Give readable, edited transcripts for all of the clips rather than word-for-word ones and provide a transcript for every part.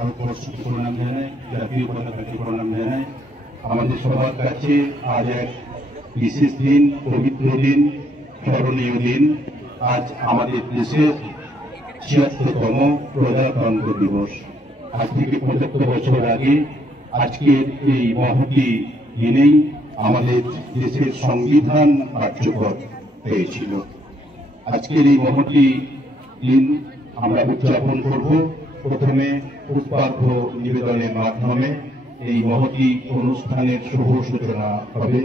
ভারতবর্ষকে প্রণাম জানাই, জাতীয় পতাকাকে প্রণাম জানাই। আমাদের সবার কাছে আজ এক বিশেষ দিন, পবিত্র দিন, স্মরণীয় দিন। আজ আমাদের দেশের ৭৬তম প্রজাতন্ত্র দিবস। আজ থেকে ৭৫ বছর আগে আজকের এই মহতি দিনেই আমাদের দেশের সংবিধান কার্যকর হয়েছিল। আজকের এই মহতি দিন আমরা উদযাপন করব প্রথমে পুষ্পার্ঘ্য নিবেদনের মাধ্যমে। এই মহতি অনুষ্ঠানের শুভ সূচনা হবে।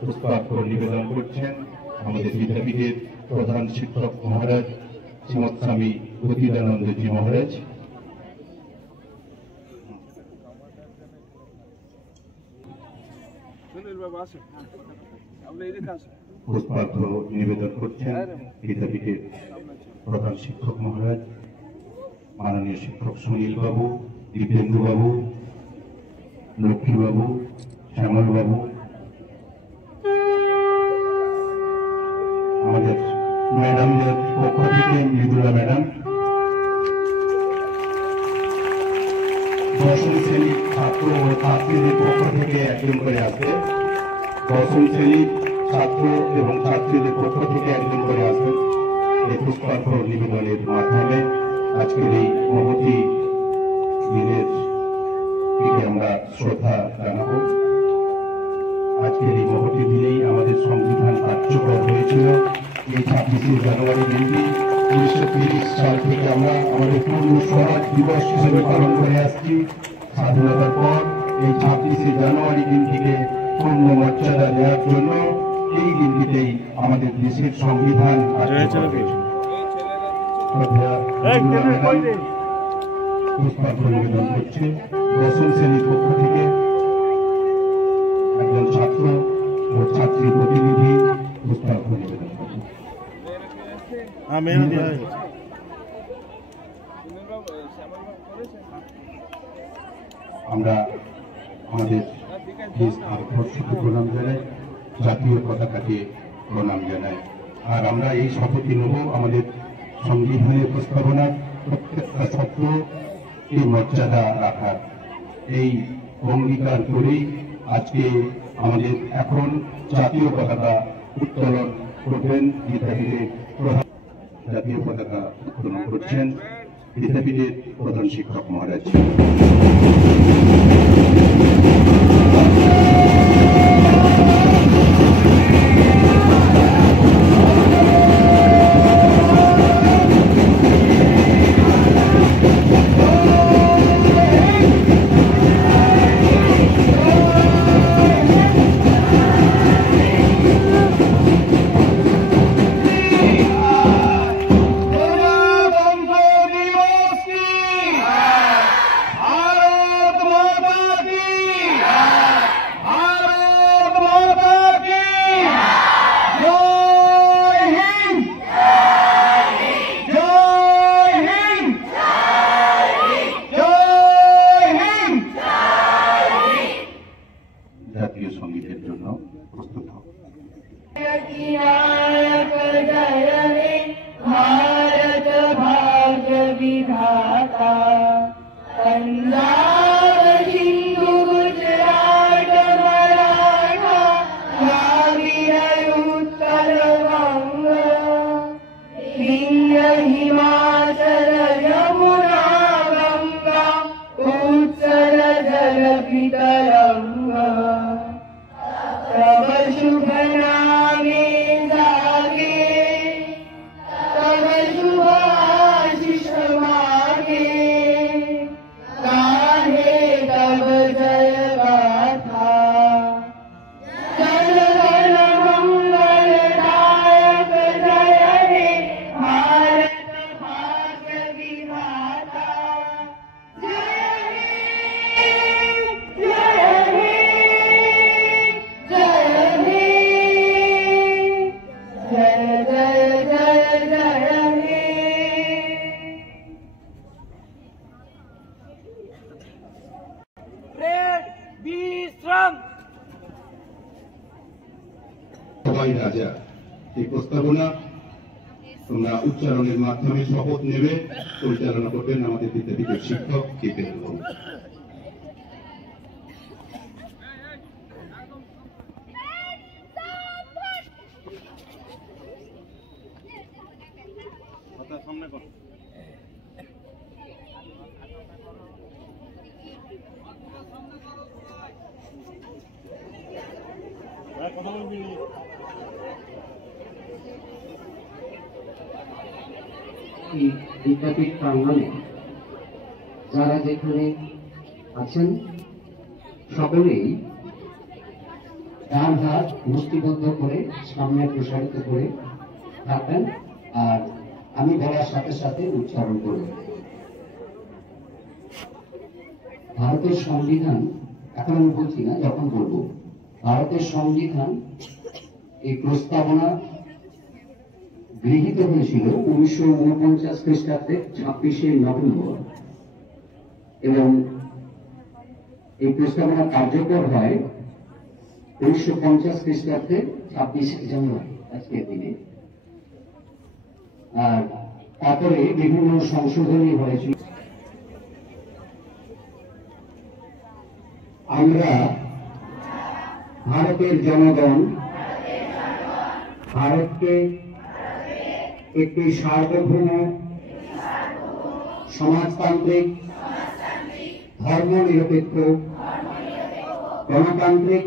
পুষ্পার্ঘ্য নিবেদন করছেন আমাদের বিদ্যাপীঠের প্রধান শিক্ষক মহারাজ শ্রীমৎ স্বামী গতিদানন্দজি মহারাজ। পুষ্পার্ঘ্য নিবেদন করছেন বিদ্যাপীঠের প্রধান শিক্ষক মহারাজ, মাননীয় শিক্ষক সুনীল বাবু, দিব্যেন্দু বাবু, লক্ষ্মী বাবু, শ্যামল বাবু, আমাদের ম্যাডামদের পক্ষ থেকে মৃদুলা ম্যাডাম, দশম শ্রেণীর ছাত্র ও ছাত্রীদের পক্ষ থেকে একজন করে আসবে। দশম শ্রেণীর ছাত্র এবং ছাত্রীদের পক্ষ থেকে একজন করে আসবে। এই পুষ্পার্ঘ্য নিবেদনের মাধ্যমে আজকের এই মহতি দিনের দিকে আমরা শ্রদ্ধা জানাব। আজকের এই মহতি দিনেই আমাদের সংবিধান কার্যকর হয়েছিল। এই ২৬শে জানুয়ারি দিনটি ১৯৩০ সাল থেকে আমরা আমাদের পূর্ণ স্বরাজ দিবস হিসেবে পালন করে আসছি। স্বাধীনতার পর এই ২৬শে জানুয়ারি দিনটিকে পূর্ণ মর্যাদা দেওয়ার জন্য এই দিনটিতেই আমাদের দেশের সংবিধান কার্যকর হয়েছিল। পুষ্পার্ঘ্য নিবেদন করছে দশম শ্রেণীর পক্ষ থেকে একজন ছাত্র ও ছাত্রী প্রতিনিধি পুষ্পার্ঘ্য নিবেদন করছে। আমরা আমাদের ভারতবর্ষকে প্রণাম জানাই, জাতীয় পতাকাকে প্রণাম জানাই। আর আমরা এই শপথই নেব আমাদের সংবিধানের প্রস্তাবনার প্রত্যেকটা শব্দকে মর্যাদা রাখার। এই অঙ্গীকার করেই আজকে আমাদের এখন জাতীয় পতাকা উত্তোলন করবেন বিদ্যাপীঠের প্রধান। জাতীয় পতাকা উত্তোলন করছেন বিদ্যাপীঠের প্রধান শিক্ষক মহারাজ। জাতীয় সঙ্গীতের জন্য প্রস্তুত হোক। भारत भाग्य विधाता पंजाब सिंधु गुजरात मराठा द्राविड़ उत्कल वंग विंध्य हिमाचल यमुना गंगा उत्कल जल वितरंग तब शुभ नामे जागे तब शुभ आशीष मागे गाहे तब जय गाथा जन गण मंगलदायक जय हे भारत भाग्य विधाता जय हे जय हे जय हे जय जय जय जय हे বিশ্রাম সবাই রাজা। এই প্রস্তাবনা তোমরা উচ্চারণের মাধ্যমে শপথ নেবে। পরিচালনা করবেন আমাদের বিদ্যাপীঠের শিক্ষক দীপেন বাবু। বিদ্যাপীঠ প্রাঙ্গণে যারা যেখানে আছেন সকলেই ডান হাত মুষ্টিবদ্ধ করে সামনে প্রসারিত করে থাকবেন, আর আমি বলার সাথে সাথে উচ্চারণ করবেন। ভারতের সংবিধান, এখন আমি বলছি না, যখন বলবো, ভারতের সংবিধান এই প্রস্তাবনা গৃহীত হয়েছিল 1949 খ্রিস্টাব্দে 26শে নভেম্বর এবং এই প্রস্তাবনা কার্যকর হয় 1950 খ্রিস্টাব্দে 26শে জানুয়ারি, আজকের দিনে। আর তারপরে বিভিন্ন সংশোধনী হয়েছিল। আমরা ভারতের জনগণ ভারতকে একটি সার্বভৌম সমাজতান্ত্রিক ধর্মনিরপেক্ষ গণতান্ত্রিক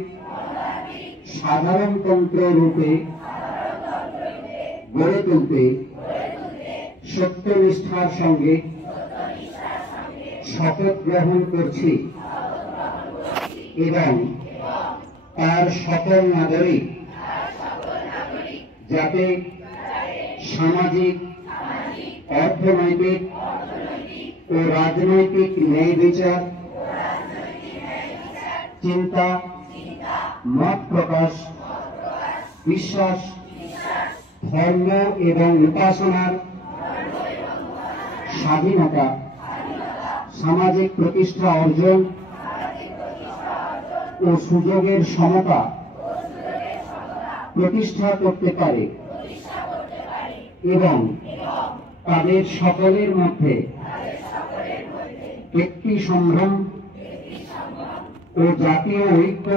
সাধারণতন্ত্র রূপে গড়ে তুলতে সত্যনিষ্ঠার সঙ্গে শপথ গ্রহণ করছি এবং তার সকল নাগরিক যাতে সামাজিক, অর্থনৈতিক ও রাজনৈতিক ন্যায় বিচার, চিন্তা, মত প্রকাশ, বিশ্বাস, ধর্ম এবং উপাসনার স্বাধীনতা, সামাজিক প্রতিষ্ঠা অর্জন ও সুযোগের সমতা প্রতিষ্ঠা করতে পারে এবং তাদের সকলের মধ্যে একটি সম্ভ্রম ও জাতীয় ঐক্য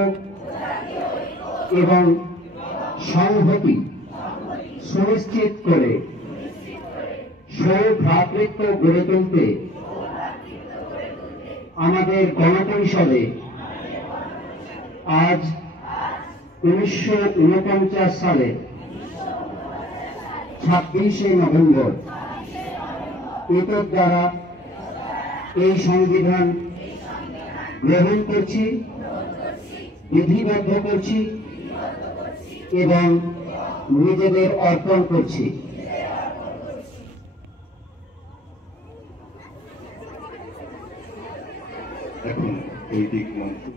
এবং সংহতি সুনিশ্চিত করে সৌভ্রাতৃত্ব গড়ে তুলতে আমাদের গণপরিষদে আজ 1949 সালে 26শে নভেম্বর এতদ দ্বারা এই সংবিধান গ্রহণ করছি, বিধিবদ্ধ করছি এবং নিজেদের অর্পণ করছি। এখন বৈদিক মন্ত্র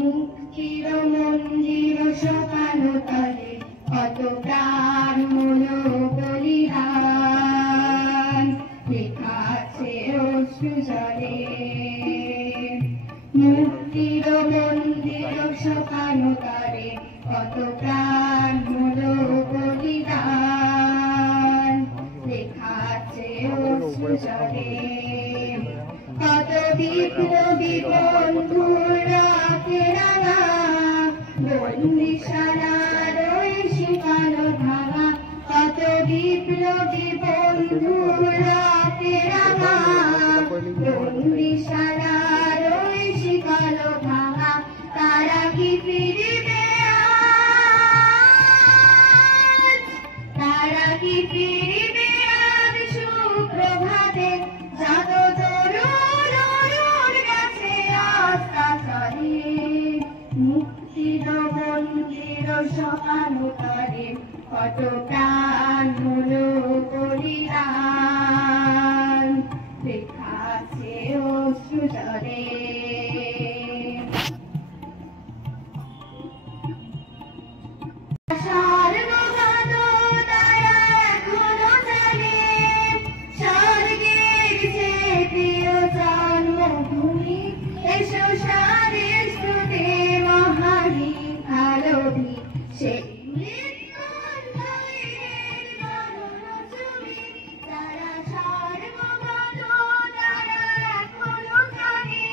মুক্তির মন্দির সোপানো তলে কত প্রাণ মনো বলিদান লেখা আছে অশ্রু জলে। মুক্তির মন্দির সোপানো তলে কত প্রাণ মনো বলিদান লেখা আছে অশ্রু জলে। কি ফিরবে আজ, তারা কি ফিরবে আজ সুপ্রভাতে, যত তরুণ অরুণ গাছে আস্থা চলে, মুক্তির মন্দির সকানো করে, কত প্রাণ হলো বলিদান, দেখাচ্ছে অশ্রু জলে। সার্বভৌম তারা এখনো জানে, স্বর্গের যে প্রিয় জন্মভূমি, এসো স্বাদের স্রোতে মহারি আলোভি, সেই মৃত্যুঞ্জয়ের গগনচুম্বী, তারা সার্বভৌম তারা এখনো জানে,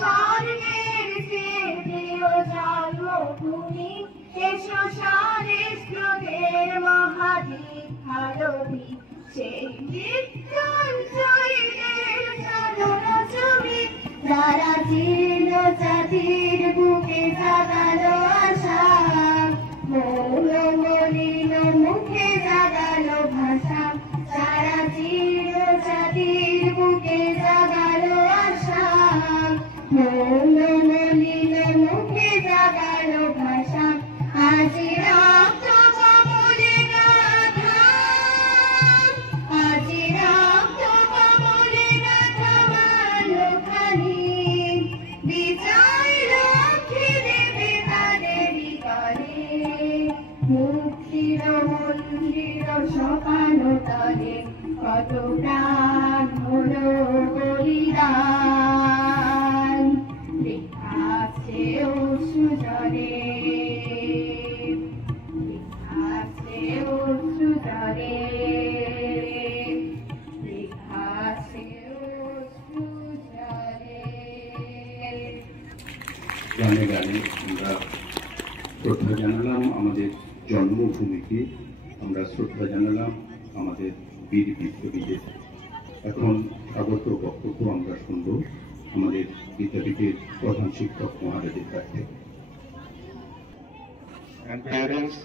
স্বর্গের যে প্রিয় জন্মভূমি, এসো স্বাদের স্রোতের মহাদ্বীপ আলোভি, সেই মৃত্যুঞ্জয়ের গগনচুম্বী, যারা জীর্ণ জাতির বুকে জাগালো আশা, মৌন মলিন মুখে জাগালো ভাষা, যারা জীর্ণ জাতির বুকে জাগালো আশা, মৌন মলিন মুখে জাগালো ভাষা, আজি রক্ত কমলে গাথা, আজি রক্ত কমলে গাথা মাল্যখানি, বিজয় লক্ষ্মী দেবে তাদেরই করে, মুক্তির মন্দির সকানো তলে, কত প্রাণ হলো বলিদান, দেখাচ্ছে অশ্রু জলে, দেখাচ্ছে অশ্রু জলে, দেখাচ্ছে অশ্রু জলে। গানে গানে আমরা শ্রদ্ধা জানালাম আমাদের জন্মভূমিকে, আমরা শ্রদ্ধা জানালাম আমাদের বীর বিপ্লবীদের। এখন স্বাগত বক্তব্য আমরা শুনব আমাদের বিদ্যাপীঠের প্রধান শিক্ষক মহারাজের কাছ থেকে। And parents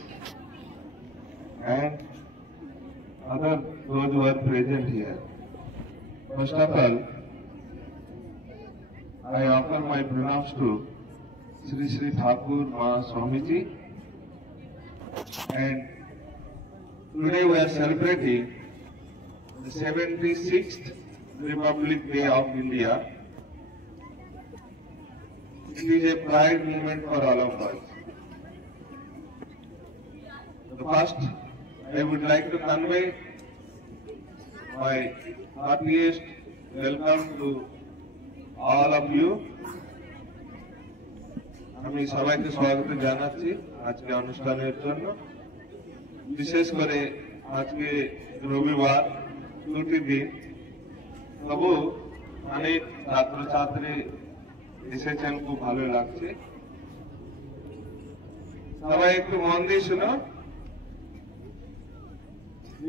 and other those who are present here. First of all, I offer my pranams to Sri Sri Thakur Ma Swamiji, and today we are celebrating the 76th Republic Day of India. It is a pride moment for all of us. First, I would like to convey my heartiest welcome to all of you. আমি সবাইকে স্বাগত জানাচ্ছি আজকে অনুষ্ঠানের জন্য। বিশেষ করে আজকে রবিবার, ছুটির দিন, তবু অনেক ছাত্রছাত্রী এসেছেন, খুব ভালো লাগছে। সবাই একটু মন দিয়ে শুনো,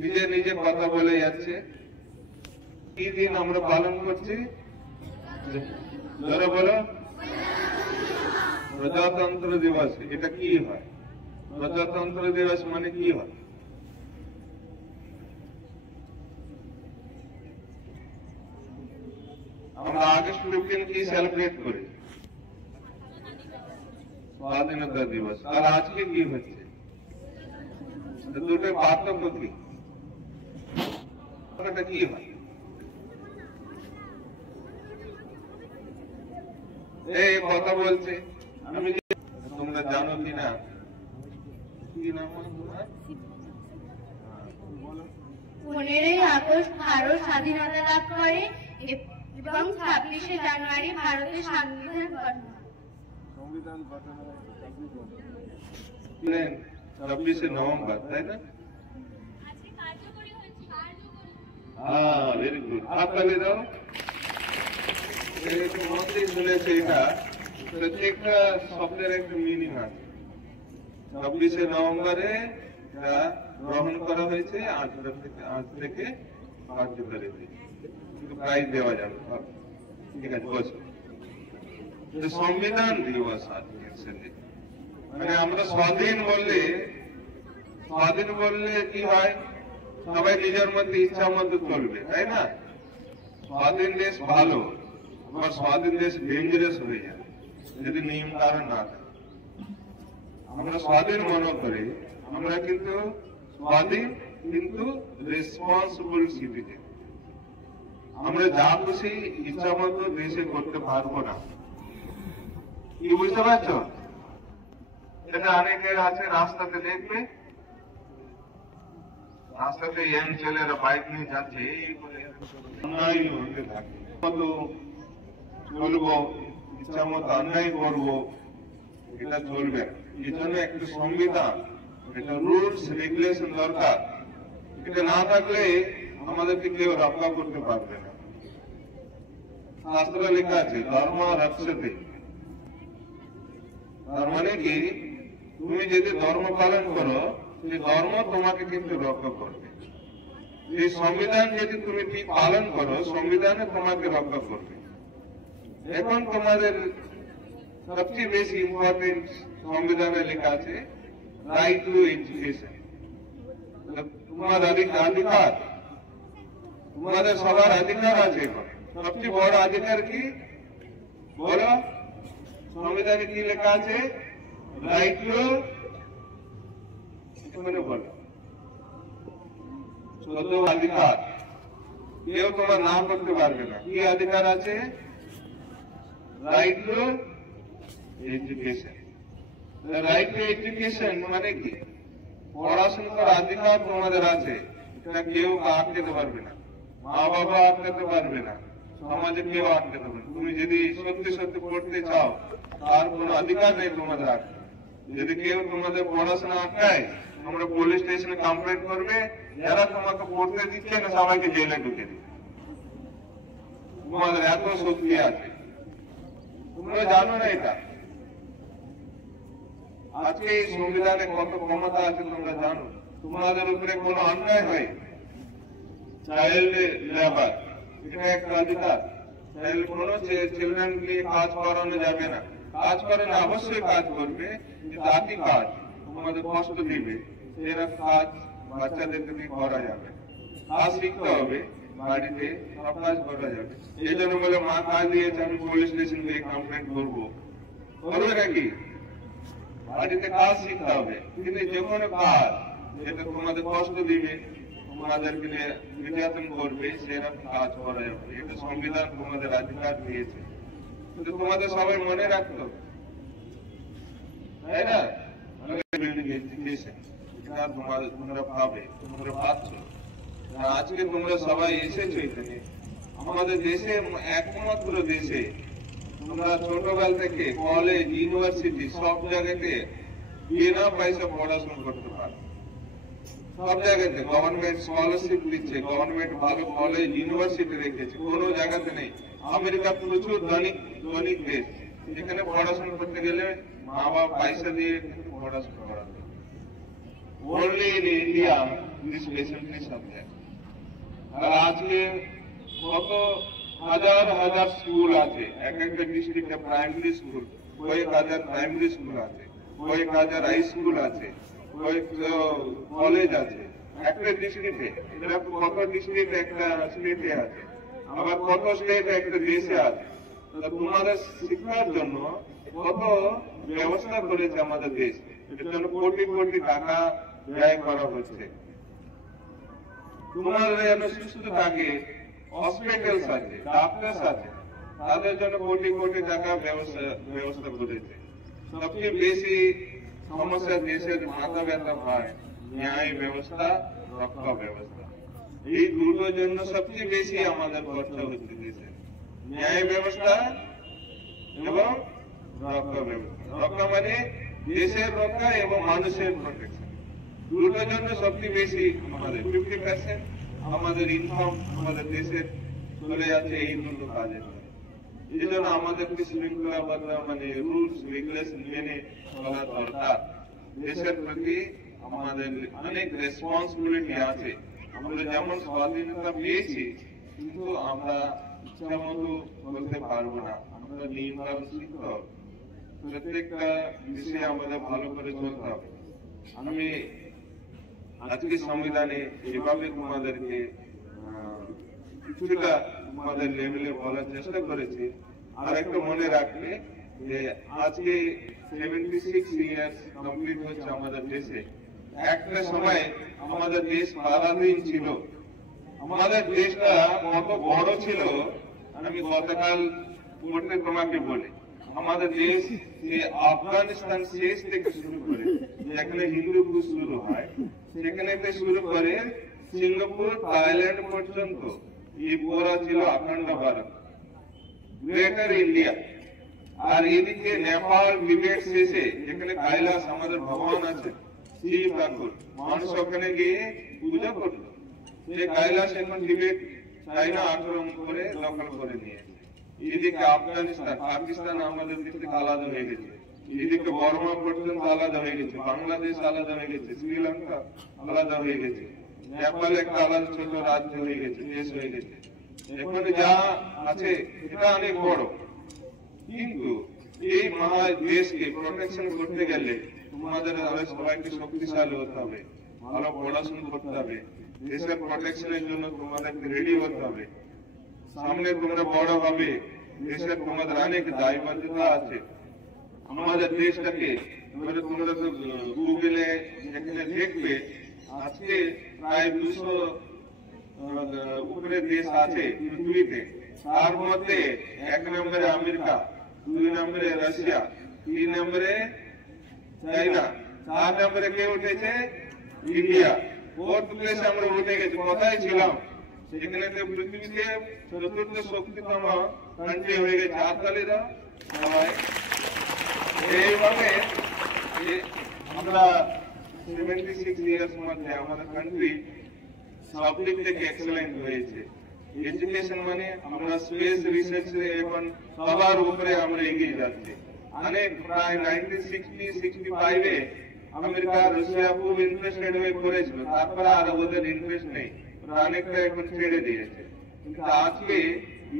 নিজে নিজে কথা বলে যাচ্ছে। কি দিন আমরা পালন করছি? জোরে বলো, প্রজাতন্ত্র দিবস। এটা কি হয়? প্রজাতন্ত্র দিবস মানে কি হয়? আমরা আগস্ট 15 কি সেলিব্রেট করি? স্বাধীনতা দিবস। আর আজকে কি হচ্ছে? দুটোর পার্থক্য কি? এটা কি হয়? এই কথা বলছে, আমি তোমরা জানো কিনা? কি নাম তোমার? 15ই আগস্ট ভারত স্বাধীনতা লাভ করে এবং 26শে জানুয়ারি ভারতের সংবিধান গঠন হয়। 26শে নভেম্বর, তাই না? হ্যাঁ, ভেরি গুড। হাততালি দাও। মন্দির শুনেছে, এটা প্রত্যেকটা শব্দের একটা মিনিং আছে। 26শে নভেম্বরে গ্রহণ করা হয়েছে, আজ থেকে কার্যকরী হয়েছে। প্রাইজ দেওয়া যাবে। ঠিক আছে, বসো। যে সংবিধান দিবস আজকে মানে আমরা স্বাধীন বললে কি হয়, সবাই নিজের মধ্যে ইচ্ছা মতো চলবে, তাই না? স্বাধীন দেশ ভালো, আবার স্বাধীন দেশ ডেঞ্জারাস হয়ে যাবে যদি নিয়ম কারণ না থাকে। আমরা স্বাধীন মনে করি, আমরা কিন্তু স্বাধীন কিন্তু রেসপন্সিবল সিটিজেন। আমরা যা খুশি ইচ্ছা মতো দেশে করতে পারবো না। কি বুঝতে পারছো? এটা অনেকের আছে, রাস্তাতে দেখবে, রাস্তাতে ইয়াং ছেলেরা বাইক নিয়ে যাচ্ছে, এই করে অন্যায় হতে থাকে। মতো চলবো, ইচ্ছা মতো অন্যায় করবো, এটা চলবে না। এই জন্য একটা সংবিধান, একটা রুলস রেগুলেশন দরকার। এটা না থাকলে আমাদেরকে কেউ রক্ষা করতে পারবে না। শাস্ত্রে লেখা আছে ধর্ম রক্ষতে। তার মানে কি, তুমি যদি ধর্ম পালন করো, সেই ধর্ম তোমাকে কিন্তু রক্ষা করবে। এই সংবিধান যদি তুমি ঠিক পালন করো, সংবিধানে তোমাকে রক্ষা করবে। এখন তোমাদের সবচেয়ে বেশি ইম্পর্টেন্ট সংবিধানে লেখা আছে রাইট টু এডুকেশন। তোমার অধিকার, তোমাদের সবার অধিকার আছে। সবচেয়ে বড় অধিকার কি বলো? সংবিধানে কি লেখা আছে? রাইট টু, বলো 14 অধিকার, কেউ তোমার নাম করতে পারবে না। কি অধিকার আছে? Right two education. Right two education মানে কি? পড়াশোনার অধিকার তোমাদের আছে, এটা কেউ আটকাতে পারবে না। মা বাবা আটকাতে পারবে না, সমাজে কেউ আটকাতে পারবে না। তুমি যদি সত্যি সত্যি পড়তে চাও, তার কোন অধিকার নেই তোমাদের আটকে। যদি কেউ তোমাদের পড়াশোনা আটকায়, তোমরা পুলিশ স্টেশনে কমপ্লেন করবে, যারা তোমাকে পড়তে দিচ্ছে না সবাইকে জেলে ঢুকে দিবে। তোমাদের এত শক্তি আছে, তোমরা জানো না এটা? আজকে এই সংবিধানে কত ক্ষমতা আছে তোমরা জানো? তোমাদের উপরে কোন অন্যায় হয়, চাইল্ড লেবার, এটা একটা অধিকার। কোন চিলড্রেন নিয়ে কাজ করানো যাবে না। কাজ করে না, অবশ্যই কাজ করবে, জাতি কাজ তোমাদের কষ্ট দিবে, সেরা কাজ বাচ্চাদেরকে দিয়ে করা যাবে। কাজ শিখতে হবে, বাড়িতে সব কাজ করা যাবে। এই জন্য বলে মা কাজ দিয়েছে, আমি পুলিশ স্টেশন গিয়ে কমপ্লেন করবো, করবে নাকি? বাড়িতে কাজ শিখতে হবে, কিন্তু যে কোনো কাজ যেটা তোমাদের কষ্ট দিবে, তোমাদেরকে নির্যাতন করবে, সেরকম কাজ করা যাবে। এটা সংবিধান তোমাদের অধিকার দিয়েছে, কিন্তু তোমাদের সবাই মনে রাখতো, তাই না? তোমরা পাবে, তোমরা পাচ্ছ। আজকে তোমরা সবাই এসেছো এখানে আমাদের দেশে, একমাত্র দেশে তোমরা ছোটবেলা থেকে কলেজ, ইউনিভার্সিটি সব জায়গাতে বিনা পয়সা পড়াশোনা করতে পারো। সব জায়গাতে গভর্নমেন্ট স্কলারশিপ দিচ্ছে, গভর্নমেন্ট ভালো কলেজ, ইউনিভার্সিটি রেখেছে, কোনো জায়গাতে নেই। আমেরিকা প্রচুর ধনিক দেশ, যেখানে পড়াশোনা করতে গেলে মা বাবা পয়সা দিয়ে পড়াশোনা করাবে। Only in India, this facility is there. আর আজকে কত হাজার হাজার স্কুল আছে, এক একটা ডিস্ট্রিক্টে প্রাইমারি স্কুল, কয়েক হাজার প্রাইমারি স্কুল আছে, কয়েক হাজার হাই স্কুল আছে, কয়েক কলেজ আছে একটা ডিস্ট্রিক্টে। এরকম কত ডিস্ট্রিক্ট একটা স্টেটে আছে, আবার কত স্টেট একটা দেশে আছে। তোমাদের শিক্ষার জন্য কত ব্যবস্থা করেছে আমাদের দেশ, এটার জন্য কোটি কোটি টাকা ব্যয় করা হচ্ছে। তোমাদের যেন সুস্থ থাকে, হসপিটালস আছে, ডাক্তার আছে, তাদের জন্য কোটি কোটি টাকা ব্যবস্থা করেছে। সবচেয়ে বেশি সমস্যা দেশের মাথা ব্যথা হয় ন্যায় ব্যবস্থা, রক্ষা ব্যবস্থা। এই দুটোর জন্য সবচেয়ে বেশি আমাদের খরচা হচ্ছে দেশে, ন্যায় ব্যবস্থা এবং রক্ষা ব্যবস্থা। রক্ষা মানে দেশের রক্ষা এবং মানুষের প্রোটেকশন, দুটোর জন্য সবচেয়ে বেশি আমাদের 50% আমাদের ইনকাম আমাদের দেশের চলে যাচ্ছে এই দুটো কাজে। এই জন্য আমাদেরকে শৃঙ্খলাবদ্ধ মানে রুলস রেগুলেশন মেনে চলা দরকার। দেশের প্রতি আমাদের অনেক রেসপন্সিবিলিটি আছে। আমরা যেমন স্বাধীনতা পেয়েছি, কিন্তু আমরা ইচ্ছা মতো বলতে পারবো না। আমরা নিয়ম কানুন শিখতে হবে, প্রত্যেকটা বিষয়ে আমাদের ভালো করে চলতে হবে। আমি আজকে সংবিধানে এভাবে তোমাদেরকে কিছুটা তোমাদের লেভেলে বলার চেষ্টা করেছি। আর একটা মনে রাখবে যে আজকে 76 ইয়ার্স কমপ্লিট হচ্ছে আমাদের দেশে। একটা সময় আমাদের দেশ পরাধীন ছিল। আমাদের দেশটা কত বড় ছিল আমি গতকাল পড়তে তোমাকে বলি। আমাদের দেশ যে আফগানিস্তান শেষ থেকে শুরু করে, যেখানে হিন্দু কুশ শুরু হয়, সেখানে থেকে শুরু করে সিঙ্গাপুর থাইল্যান্ড পর্যন্ত এই পুরা ছিল অখণ্ড ভারত, গ্রেটার ইন্ডিয়া। আর এদিকে নেপাল টিবেট শেষে যেখানে কৈলাস আমাদের ভগবান আছে শিব ঠাকুর, মানুষ ওখানে গিয়ে পূজা করতো। সে কৈলাস এখন টিবেট চাইনা আক্রমণ করে দখল করে নিয়েছে। এদিকে আফগানিস্তান, পাকিস্তান আমাদের দিক থেকে আলাদা হয়ে গেছে, এদিকে বর্মা পর্যন্ত আলাদা হয়ে গেছে, বাংলাদেশ আলাদা হয়ে গেছে, শ্রীলঙ্কা আলাদা হয়ে গেছে, নেপাল একটা আলাদা ছোট রাজ্য হয়ে গেছে, দেশ হয়ে গেছে। এখন যা আছে এটা অনেক বড়, কিন্তু এই মহা দেশকে প্রোটেকশন করতে গেলে তোমাদের সবাইকে শক্তিশালী হতে হবে, ভালো পড়াশোনা করতে হবে, দেশের প্রোটেকশনের জন্য তোমাদেরকে রেডি হতে হবে। সামনে তোমরা বড় হবে, দেশের তোমাদের অনেক দায়বদ্ধতা আছে। আমাদের দেশটাকে তোমরা তো গুগলে যেখানে দেখবে আজকে প্রায় 200 উপরে দেশ আছে পৃথিবীতে। তার মধ্যে 1 নম্বরে আমেরিকা, 2 নম্বরে রাশিয়া, 3 নম্বরে চাইনা, 4 নম্বরে কে উঠেছে? ইন্ডিয়া। 4th প্লেসে আমরা উঠে গেছি। কোথায় ছিলাম? সেখানে পৃথিবীতে 4th শক্তিতম কান্ট্রি হয়ে গেছে। হাততালিরা সবাই। এইভাবে আমরা 76 ইয়ার্স মধ্যে আমাদের কান্ট্রি সব দিক থেকে এক্সেলেন্ট হয়েছে। এডুকেশন মানে আমরা স্পেস রিসার্চে এখন সবার উপরে আমরা এগিয়ে যাচ্ছি। অনেক প্রায় 1960-65-এ আমেরিকা রাশিয়া খুব ইন্টারেস্টেড হয়ে করেছিল, তারপরে আর ওদের ইন্টারেস্ট নেই, অনেকটা এখন ছেড়ে দিয়েছে। কিন্তু আজকে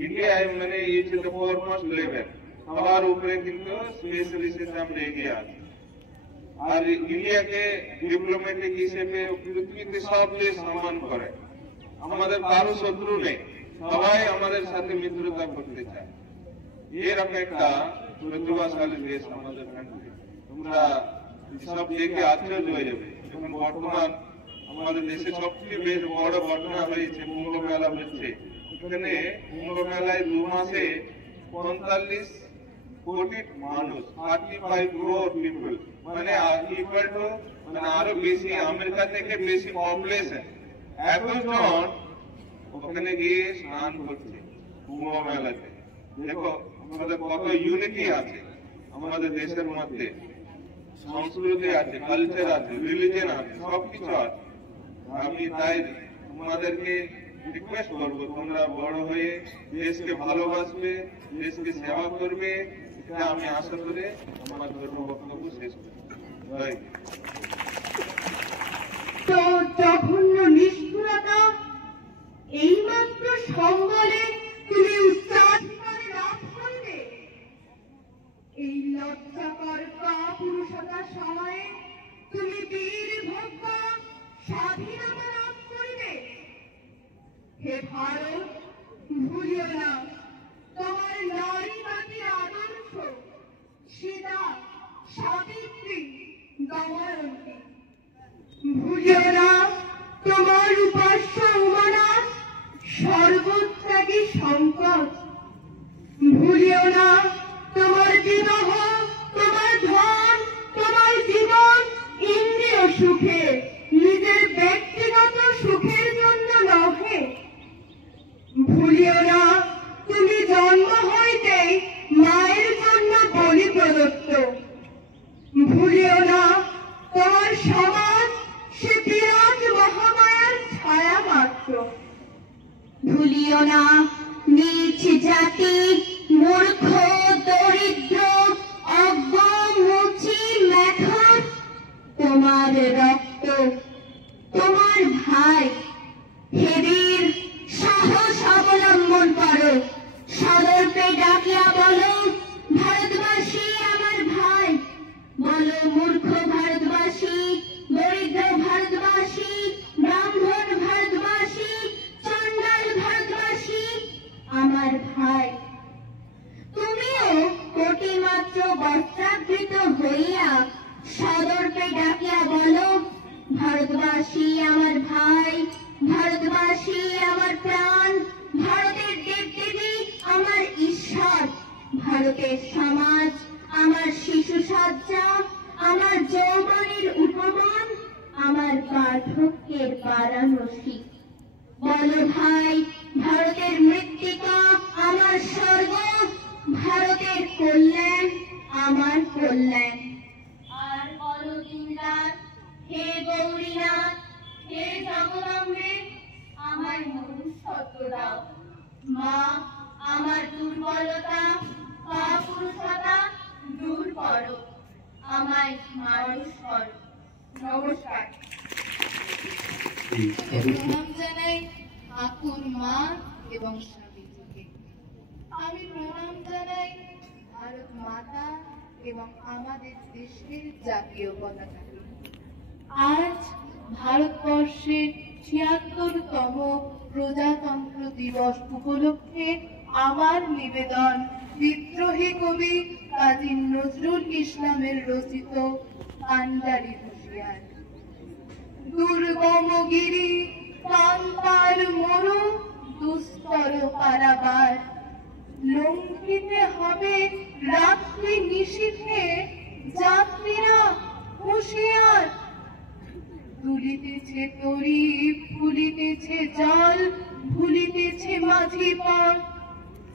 ইন্ডিয়ায় মানে ইজ দ্য ফোরমোস্ট লেভেল, সবার উপরে কিন্তু স্পেস রিসার্চে আমরা এগিয়ে আছি। আর ইন্ডিয়াকে ডিপ্লোম্যাটিক হিসেবে পৃথিবীতে সব দেশ সম্মান করে। আমাদের কারো শত্রু নেই, সবাই আমাদের সাথে মিত্রতা করতে চায়। এরকম একটা প্রতিভাশালী দেশ আমাদের কান্ট্রি। তোমরা সব দেখে আশ্চর্য হয়ে যাবে। এখন বর্তমান আমাদের দেশে সবচেয়ে বেশ বড় ঘটনা হয়েছে, কুম্ভ মেলা হচ্ছে। এখানে কুম্ভ মেলায় 2 মাসে 45 কোটি মানুষ, 35 crore পিপল, মানে ইকুয়াল টু মানে আরো বেশি, আমেরিকা থেকে বেশি পপুলেশন। এতজন ওখানে গিয়ে স্নান করছে কুম্ভ মেলাতে। দেখো আমাদের কত ইউনিটি আছে আমাদের দেশের মধ্যে, সংস্কৃতি আছে, কালচার আছে, রিলিজিয়ন আছে, সবকিছু আছে। আমি তাই তোমাদেরকে রিকোয়েস্ট করবো, তোমরা বড় হয়ে দেশকে ভালোবাসবে, দেশকে সেবা করবে, এটা আমি আশা করে আমার ধর্ম বক্তব্য শেষ করি। তো জঘন্য নিষ্ঠুরতা এইমাত্র সম্বলে তুমি উচ্চাধিকার লাভ করবে। এই লজ্জাকর কাপুরুষতার সময়ে তুমি বীর ভোগ্য স্বাধীনতা লাভ করবে। হে ভারত, ভুলিও না তোমার নারীবাদীর আদর্শ, সীতা, সাবিত্রী, দময়ন্তী। ভুলিও না তোমার উপাস্য উমানাথ, সর্বত্যাগী শঙ্কর। ভুলিও না তোমার বিবাহ, তোমার ধন, তোমার জীবন ইন্দ্রিয় সুখে, নিজের ব্যক্তিগত সুখের জন্য নহে। ভুলিও না তুমি জন্ম হইতেই মায়ের জন্য বলি প্রদত্ত। ভুলিও না তোমার সমাজ সে বিরাট মহামায়ার ছায়া মাত্র। ভুলিও না নিজ জাতি, মূর্খ, দরিদ্র, অজ্ঞ, মুচি, মেথর তোমার রক্ত, তোমার ভাই। হে বীর, সাহস অবলম্বন করো, সদর্পে ডাকিয়া বলো বস্ত্রাবৃত হইয়া সদর্পে ডাকিয়া বলো, ভারতবাসী আমার ভাই, ভারতবাসী আমার প্রাণ, ভারতের দেবদেবী আমার ঈশ্বর, ভারতের সমাজ আমার শিশু সজ্জা, আমার যৌবনের উপবন, আমার বার্ধক্যের বারাণসী। বলো ভাই, ভারতের মৃত্তিকা আমার স্বর্গ, ভারতের কল্যাণ আমার কল্যাণ। আর বলো দিনরাত, হে গৌরীনাথ, হে জগদম্বে, আমার মনুষ্যত্ব দাও। মা, আমার দুর্বলতা, কাপুরুষতা দূর করো, আমায় মানুষ করো। নমস্কার। প্রণাম জানাই ঠাকুর মা এবং স্বামীজিকে। আমি প্রণাম জানাই ভারত মাতা এবং আমাদের দেশের জাতীয় পতাকাকে। আজ ভারতবর্ষের ৭৬তম প্রজাতন্ত্র দিবস উপলক্ষে আমার নিবেদন বিদ্রোহী কবি কাজী নজরুল ইসলামের রচিত কান্ডারি হুঁশিয়ার। দুর্গম গিরি, কান্তার মরু, দুস্তর কারাবার, লঙ্ঘিতে হবে রাত্রি নিশীথে, যাত্রীরা হুঁশিয়ার। দুলিতেছে তরি, ফুলিতেছে জল, ভুলিতেছে মাঝি পথ,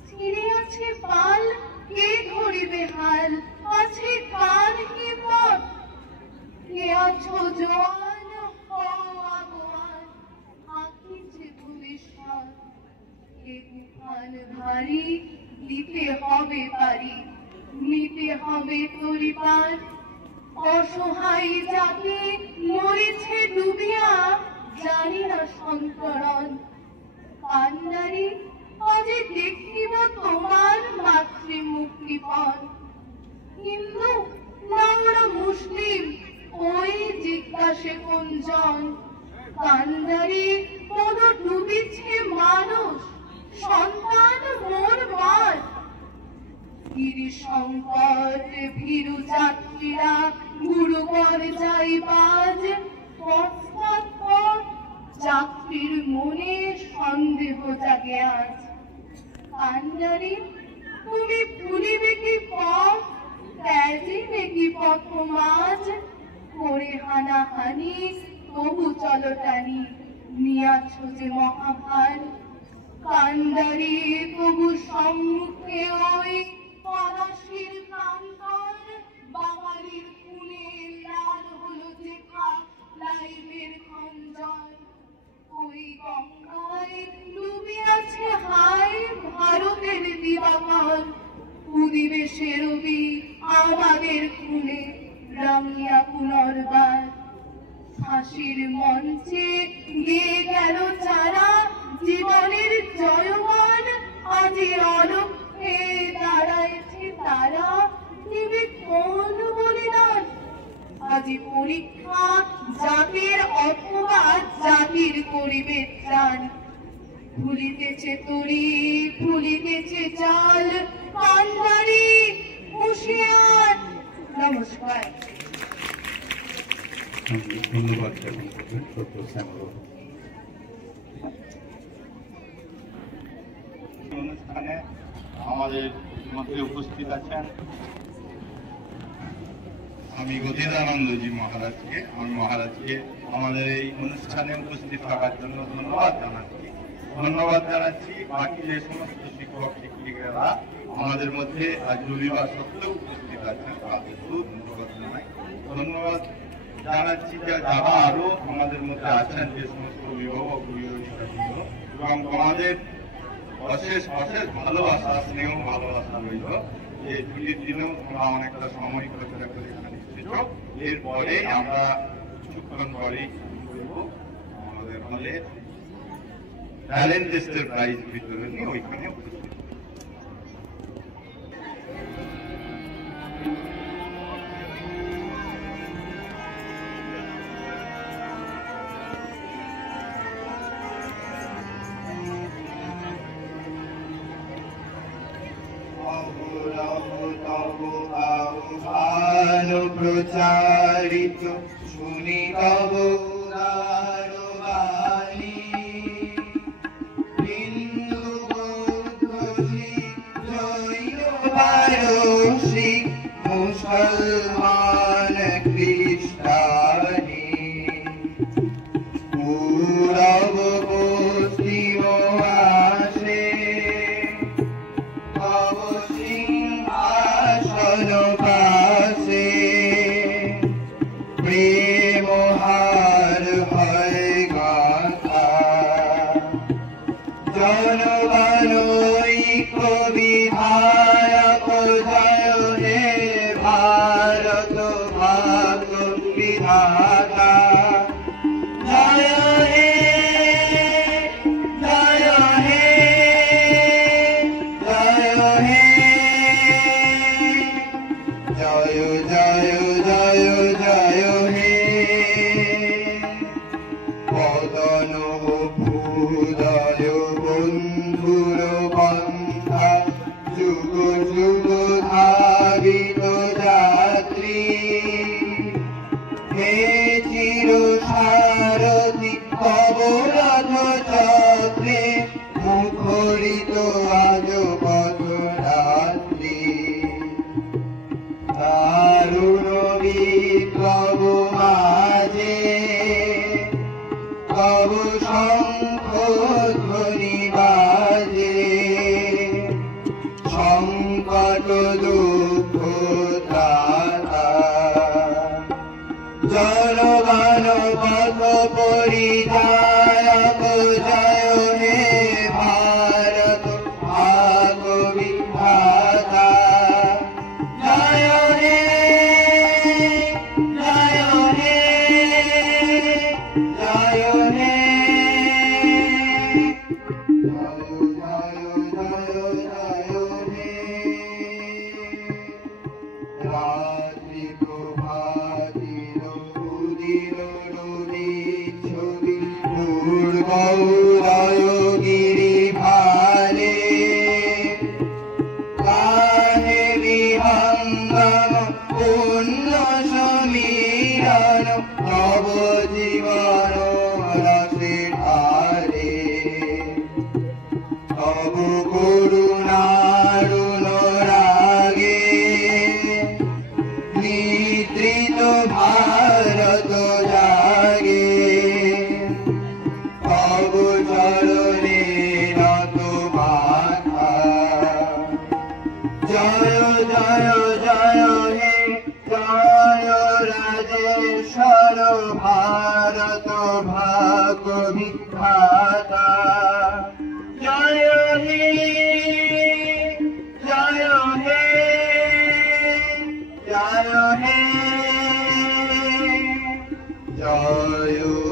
ছিঁড়িয়াছে পাল, কে ধরিবে হাল, আছে কার কি পথ। কে আছো জোয়ান, হও আগুয়ান, আঁকিছে ভবিষ্যৎ। এ তুফান ভারী, দিতে হবে পারি, নিতে হবে তরিপার। অসহায় জাতি মরেছে ডুবিয়া, জানি না সন্তরণ। কান্ডারি, আজ দেখিব তোমার মাতৃমুক্তিপণ। হিন্দু না ওরা মুসলিম, ওই জিজ্ঞাসে কোনজন। কান্ডারি, কোন ডুবিছে মানুষ, সন্তান মোর মার। গিরি সংকট ভীরু যাত্রীরা, গুরুকর যাইবাজ, পশ্চাৎপদ যাত্রীর মনে সন্দেহ জাগে আজ। কান্ডারি, তুমি ভুলিবে কি পথ, ত্যাজিবে কি পথ মাঝ। করে হানাহানি, তবু চলো টানি, নিয়াছ যে মহাভার। কান্ডারি, তবু সম্মুখে ওই ফরাসির প্রান্তর, বাঙালির খুনে লাল হলো যেথা লাইভের খঞ্জর। ওই গঙ্গায় ডুবিয়াছে হায় ভারতের দিবাকর, উদিবে সে রবি আমাদের খুনে, রামিয়া পুনর্বার। ফাঁসির মঞ্চে গেয়ে গেল যারা জীবনের জয়গান, আজি অলক্ষ্যে দাঁড়াইছে তারা, দিবে কোন বলিদান। আজি পরীক্ষা জাতির অথবা জাতির করিবে ত্রাণ। ভুলিতেছে তরি, ভুলিতেছে চাল, কান্ডারি হুঁশিয়ার। নমস্কার। ধন্যবাদ জ্ঞাপন করবেন ডক্টর শ্যামল। অনুষ্ঠানে আমাদের মধ্যে উপস্থিত আছেন আমি গদিদানন্দজি মহারাজকে, আমাদের এই অনুষ্ঠানে উপস্থিত থাকার জন্য ধন্যবাদ জানাচ্ছি। বাকি যে সমস্ত শিক্ষক শিক্ষিকারা আমাদের মধ্যে আজ রবিবার সত্ত্বেও উপস্থিত আছেন, তাদেরকেও ধন্যবাদ জানাচ্ছি যারা আরো আমাদের মধ্যে আছেন, যে সমস্ত অভিভাবক অভিভাবিকাবৃন্দ, এবং তোমাদের অশেষ ভালোবাসা, স্নেহ ভালোবাসা রইল যে ছুটির দিনেও তোমরা অনেকটা সময় করে এখানে এসেছো। এরপরে আমরা কিছুক্ষণ পরেই করবো আমাদের হলে ট্যালেন্ট টেস্টের প্রাইজ বিতরণী, ওইখানে উপস্থিত। তবু গান প্রচারিত শুনি তব গানবাণী হিন্দু বৌদ্ধ শিখ জৈন পারসিক মুসলমান খ্রিস্টানি পূরব পশ্চিম আসে তব সিংহাসন পাশে প্রেম হার হয় গাথা জনগণ ঐক্য বিধায়ক জয় হে ভারত ভাগ্য বিধাতা জয় হে জয় হে জয় হে জয় জয় জয় জয় হে পদন ভূদয় বন্ধুর পন্থা যুগ যুগ ধাবিত যাত্রী হে চির সারথি তব রথ চক্রে মুখরিত আজ পথরাত্রি দারুণ বিপ্লব মাঝে তব শঙ্খ ধ্বনি বাজে সংকট দুঃখ ত্রাতা জনগণ পথ পরিচায়ক জয় হে ভারত ভাগ্য বিধাতা জয় হে জয় হে জয় হে জয় জয় জয় জয় হে রাত্রি প্রভাতির উদির নদী ছবি দুর্গৌরয় গিরি ভালে কাহে বিহঙ্গম পুণ্য সমীরণ নব জীবন রসে ঢালে তব করুণারুণ রাগে নিদ্রিত ভারত জাগে তব চরণে নত মাথা জয় জয় জয় হে জয় রাজেশ্বর ভারত ভাগ্য বিধাতা জয় হে জয় হে জয় হে জয়